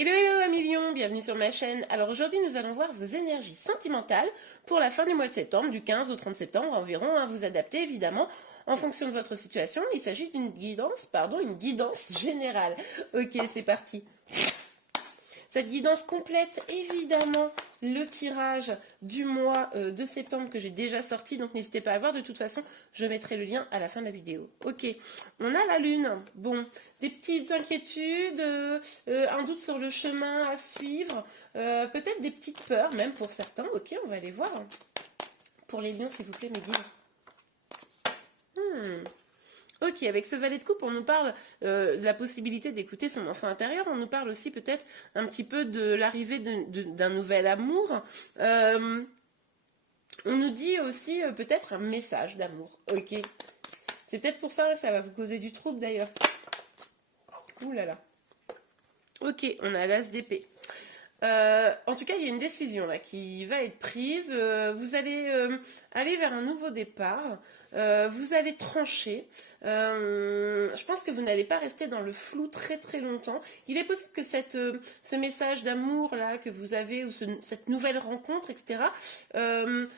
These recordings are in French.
Hello hello amis lions, bienvenue sur ma chaîne. Alors aujourd'hui nous allons voir vos énergies sentimentales pour la fin du mois de septembre, du 15 au 30 septembre environ, hein, vous adaptez évidemment en fonction de votre situation. Il s'agit d'une guidance, une guidance générale. Ok, c'est parti. Cette guidance complète évidemment le tirage du mois de septembre que j'ai déjà sorti, donc n'hésitez pas à voir. De toute façon, je mettrai le lien à la fin de la vidéo. Ok, on a la lune. Bon, des petites inquiétudes, un doute sur le chemin à suivre, peut-être des petites peurs même pour certains. Ok, on va aller voir. Pour les lions, s'il vous plaît, mes guides. Ok, avec ce valet de coupe, on nous parle de la possibilité d'écouter son enfant intérieur. On nous parle aussi peut-être un petit peu de l'arrivée d'un nouvel amour. On nous dit aussi peut-être un message d'amour. Ok, c'est peut-être pour ça que ça va vous causer du trouble d'ailleurs. Ouh là là. Ok, on a l'as d'épée. En tout cas, il y a une décision là qui va être prise. Vous allez aller vers un nouveau départ. Vous allez trancher. Je pense que vous n'allez pas rester dans le flou très très longtemps. Il est possible que ce message d'amour là que vous avez ou cette nouvelle rencontre, etc.,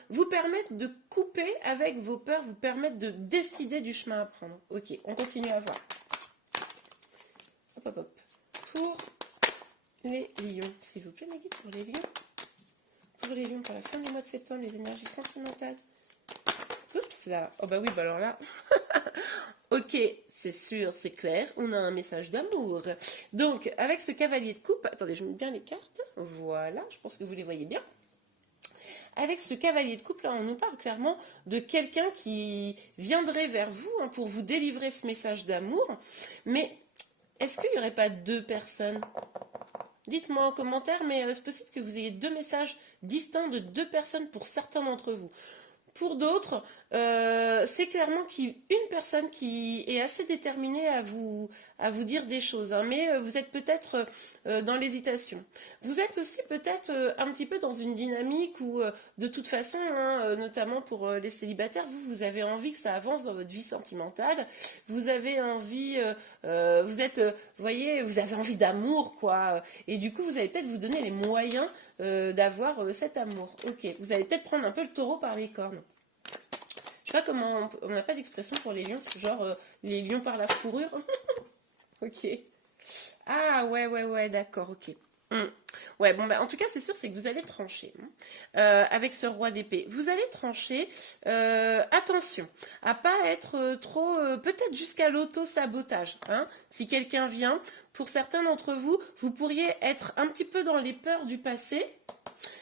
vous permette de couper avec vos peurs, vous permette de décider du chemin à prendre. Ok, on continue à voir. Hop hop hop. Pour les lions, s'il vous plaît, mes guides, pour les lions. Pour les lions, pour la fin du mois de septembre, les énergies sentimentales. Oups, là. Oh bah oui, bah alors là. Ok, c'est sûr, c'est clair, on a un message d'amour. Donc, avec ce cavalier de coupe, attendez, je mets bien les cartes. Voilà, je pense que vous les voyez bien. Avec ce cavalier de coupe, là, on nous parle clairement de quelqu'un qui viendrait vers vous hein, pour vous délivrer ce message d'amour. Mais est-ce qu'il n'y aurait pas deux personnes ? Dites-moi en commentaire, mais c'est possible que vous ayez deux messages distincts de deux personnes pour certains d'entre vous. Pour d'autres, c'est clairement une personne qui est assez déterminée à vous dire des choses, hein, mais vous êtes peut-être dans l'hésitation. Vous êtes aussi peut-être un petit peu dans une dynamique où, de toute façon, hein, notamment pour les célibataires, vous avez envie que ça avance dans votre vie sentimentale. Vous avez envie, vous voyez, vous avez envie d'amour, quoi. Et du coup, vous allez peut-être vous donner les moyens d'avoir cet amour. Ok, vous allez peut-être prendre un peu le taureau par les cornes. Je sais pas comment, on n'a pas d'expression pour les lions, genre les lions par la fourrure. Ok. Ah ouais, d'accord, ok. Ouais, bon, bah, en tout cas, c'est sûr, c'est que vous allez trancher avec ce roi d'épée. Vous allez trancher, attention, à pas être trop, peut-être jusqu'à l'auto-sabotage. Hein, si quelqu'un vient, pour certains d'entre vous, vous pourriez être un petit peu dans les peurs du passé.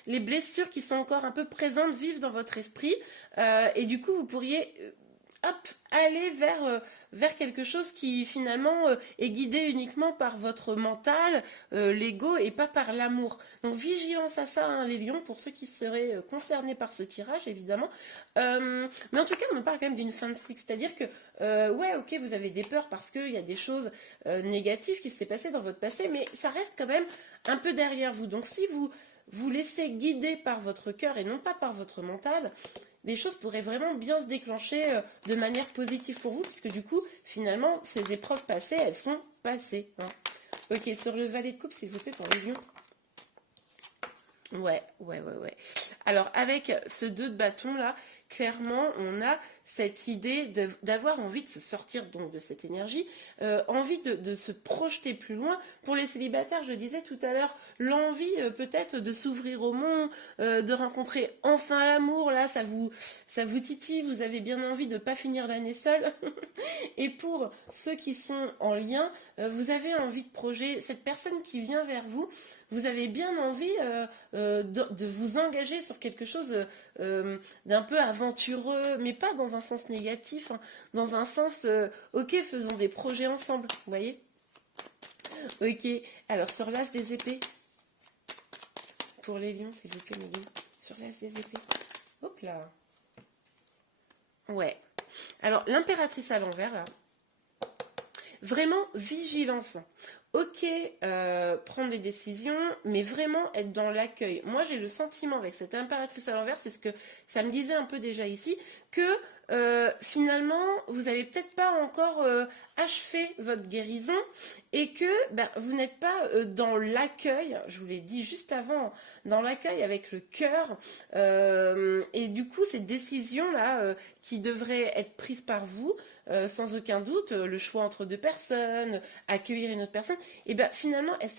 Les blessures qui sont encore un peu présentes vivent dans votre esprit et du coup vous pourriez aller vers quelque chose qui finalement est guidé uniquement par votre mental, l'ego et pas par l'amour. Donc vigilance à ça hein, les lions pour ceux qui seraient concernés par ce tirage évidemment. Mais en tout cas on nous parle quand même d'une fin de cycle, c'est-à-dire que ouais ok vous avez des peurs parce qu'il y a des choses négatives qui s'est passées dans votre passé mais ça reste quand même un peu derrière vous. Donc si vous laissez guider par votre cœur et non pas par votre mental, les choses pourraient vraiment bien se déclencher de manière positive pour vous, puisque du coup, finalement, ces épreuves passées, elles sont passées. Hein. Ok, sur le valet de coupe, s'il vous plaît, pour les lions. Ouais. Alors, avec ce 2 de bâton, là, clairement, on a cette idée d'avoir envie de se sortir donc de cette énergie, envie de se projeter plus loin. Pour les célibataires, je disais tout à l'heure, l'envie peut-être de s'ouvrir au monde, de rencontrer enfin l'amour, là, ça vous titille, vous avez bien envie de ne pas finir l'année seule. Et pour ceux qui sont en lien, vous avez envie de projeter cette personne qui vient vers vous, vous avez bien envie de vous engager sur quelque chose d'un peu aventureux, mais pas dans un sens négatif, hein, dans un sens, ok, faisons des projets ensemble, vous voyez. Ok, alors sur l'as des épées, pour les lions, s'il vous plaît, mes guides, sur l'as des épées, hop là. Ouais, alors l'impératrice à l'envers, là, vraiment vigilance. Ok, prendre des décisions, mais vraiment être dans l'accueil. Moi, j'ai le sentiment avec cette impératrice à l'envers, c'est ce que ça me disait un peu déjà ici, que finalement, vous n'avez peut-être pas encore achevé votre guérison et que vous n'êtes pas dans l'accueil, je vous l'ai dit juste avant, dans l'accueil avec le cœur. Et du coup, cette décision-là qui devrait être prise par vous, sans aucun doute, le choix entre deux personnes, accueillir une autre personne, et finalement, elle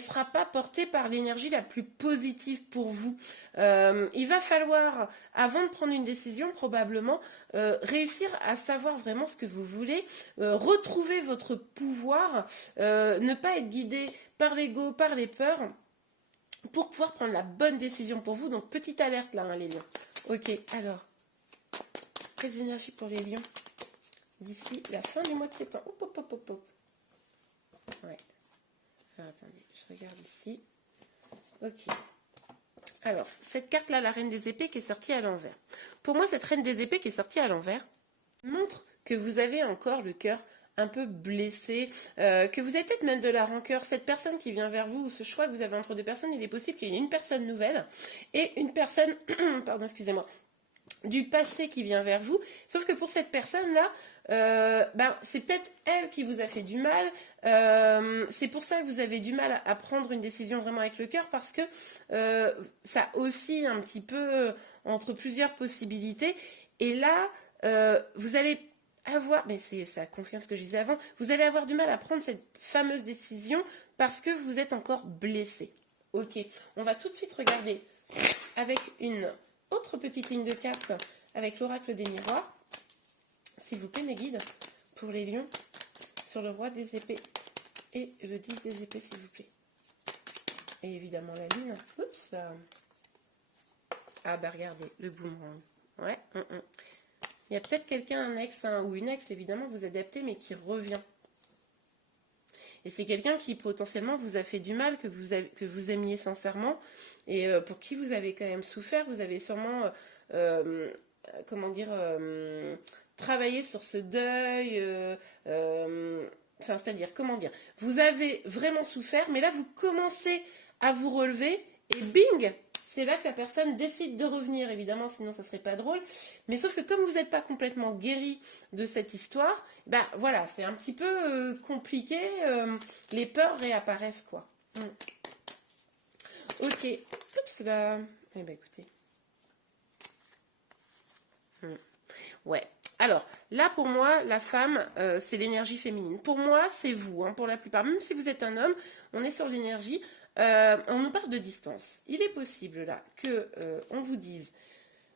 sera pas portée par l'énergie la plus positive pour vous. Il va falloir, avant de prendre une décision, probablement, réussir à savoir vraiment ce que vous voulez, retrouver votre pouvoir, ne pas être guidé par l'ego, par les peurs, pour pouvoir prendre la bonne décision pour vous. Donc, petite alerte là, hein, les lions. Ok, alors, quelles énergies pour les lions d'ici la fin du mois de septembre. Hop, hop, hop, hop, hop. Ouais. Alors, attendez, je regarde ici. Ok. Alors, cette carte-là, la Reine des Épées qui est sortie à l'envers. Pour moi, cette Reine des Épées qui est sortie à l'envers montre que vous avez encore le cœur un peu blessé, que vous avez peut-être même de la rancœur. Cette personne qui vient vers vous, ou ce choix que vous avez entre deux personnes, il est possible qu'il y ait une personne nouvelle et une personne, pardon, excusez-moi, du passé qui vient vers vous. Sauf que pour cette personne-là, c'est peut-être elle qui vous a fait du mal. C'est pour ça que vous avez du mal à prendre une décision vraiment avec le cœur, parce que ça oscille un petit peu entre plusieurs possibilités. Et là, vous allez avoir, mais ça confirme ce que je disais avant, vous allez avoir du mal à prendre cette fameuse décision parce que vous êtes encore blessé. Ok, on va tout de suite regarder avec une autre petite ligne de cartes avec l'oracle des miroirs. S'il vous plaît, mes guides, pour les lions, sur le roi des épées et le 10 des épées, s'il vous plaît. Et évidemment la lune. Oups là. Ah regardez, le boomerang. Ouais. Il y a peut-être quelqu'un, un ex ou une ex, évidemment, que vous adaptez, mais qui revient. Et c'est quelqu'un qui potentiellement vous a fait du mal, que vous aimiez sincèrement, et pour qui vous avez quand même souffert. Vous avez sûrement, travaillé sur ce deuil. C'est-à-dire, vous avez vraiment souffert, mais là, vous commencez à vous relever, et bing, c'est là que la personne décide de revenir, évidemment, sinon ça serait pas drôle. Mais sauf que comme vous n'êtes pas complètement guéri de cette histoire, voilà, c'est un petit peu compliqué, les peurs réapparaissent, quoi. Ok, oups là. Eh ben écoutez. Ouais. Alors, là pour moi, la femme, c'est l'énergie féminine. Pour moi, c'est vous, hein, pour la plupart. Même si vous êtes un homme, on est sur l'énergie. On nous parle de distance. Il est possible là que on vous dise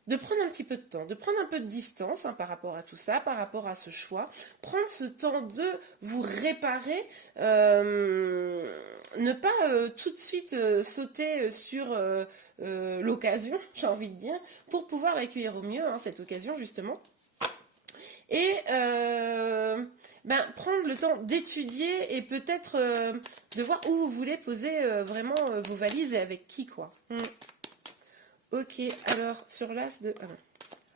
de prendre un petit peu de temps, de prendre un peu de distance par rapport à tout ça, par rapport à ce choix, prendre ce temps de vous réparer, ne pas tout de suite sauter sur l'occasion, j'ai envie de dire, pour pouvoir l'accueillir au mieux, cette occasion justement. Et prendre le temps d'étudier et peut-être de voir où vous voulez poser vraiment vos valises et avec qui, quoi. Ok, alors sur l'as de...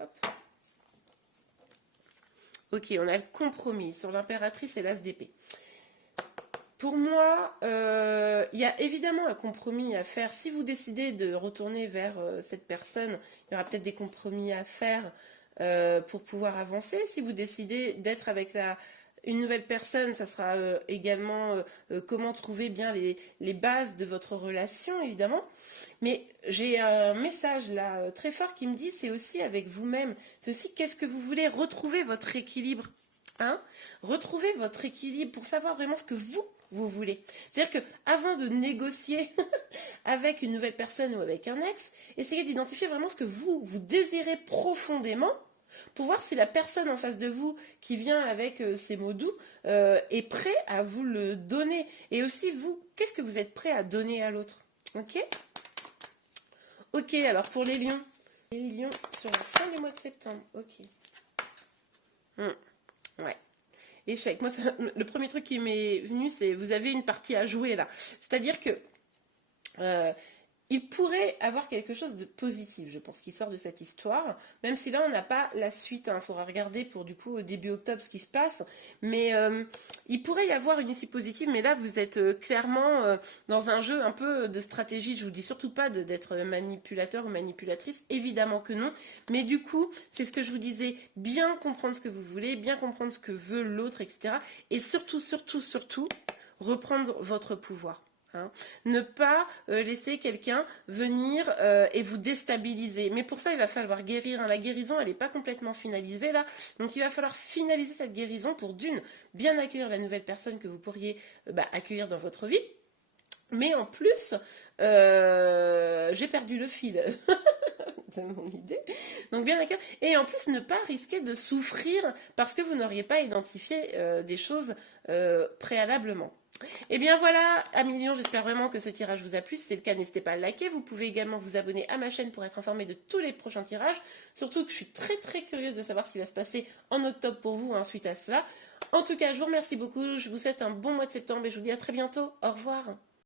hop. Ok, on a le compromis sur l'impératrice et l'as d'épée. Pour moi, il y a évidemment un compromis à faire. Si vous décidez de retourner vers cette personne, il y aura peut-être des compromis à faire pour pouvoir avancer. Si vous décidez d'être avec une nouvelle personne, ça sera également comment trouver bien les bases de votre relation, évidemment. Mais j'ai un message là très fort qui me dit, c'est aussi avec vous-même. C'est aussi qu'est-ce que vous voulez, retrouver votre équilibre. Retrouver votre équilibre pour savoir vraiment ce que vous voulez. C'est-à-dire que avant de négocier avec une nouvelle personne ou avec un ex, essayez d'identifier vraiment ce que vous désirez profondément pour voir si la personne en face de vous qui vient avec ses mots doux est prêt à vous le donner. Et aussi vous, qu'est-ce que vous êtes prêt à donner à l'autre? Ok? Ok, alors pour les lions. Les lions sur la fin du mois de septembre. Ok. Ouais. Échec. Moi, le premier truc qui m'est venu, c'est vous avez une partie à jouer là. C'est-à-dire que il pourrait avoir quelque chose de positif, je pense, qui sort de cette histoire, même si là on n'a pas la suite, il faudra regarder pour du coup au début octobre ce qui se passe, mais il pourrait y avoir une issue positive, mais là vous êtes clairement dans un jeu un peu de stratégie, je vous dis surtout pas d'être manipulateur ou manipulatrice, évidemment que non, mais du coup c'est ce que je vous disais, bien comprendre ce que vous voulez, bien comprendre ce que veut l'autre, etc. Et surtout, surtout, surtout, reprendre votre pouvoir. Hein. Ne pas laisser quelqu'un venir et vous déstabiliser. Mais pour ça, il va falloir guérir. Hein. La guérison, elle n'est pas complètement finalisée là. Donc il va falloir finaliser cette guérison pour d'une, bien accueillir la nouvelle personne que vous pourriez accueillir dans votre vie. Mais en plus, j'ai perdu le fil de mon idée. Donc bien d'accord. Et en plus, ne pas risquer de souffrir parce que vous n'auriez pas identifié des choses préalablement. Et bien voilà, amis lions, j'espère vraiment que ce tirage vous a plu. Si c'est le cas, n'hésitez pas à le liker. Vous pouvez également vous abonner à ma chaîne pour être informé de tous les prochains tirages. Surtout que je suis très très curieuse de savoir ce qui va se passer en octobre pour vous suite à cela. En tout cas, je vous remercie beaucoup. Je vous souhaite un bon mois de septembre et je vous dis à très bientôt. Au revoir.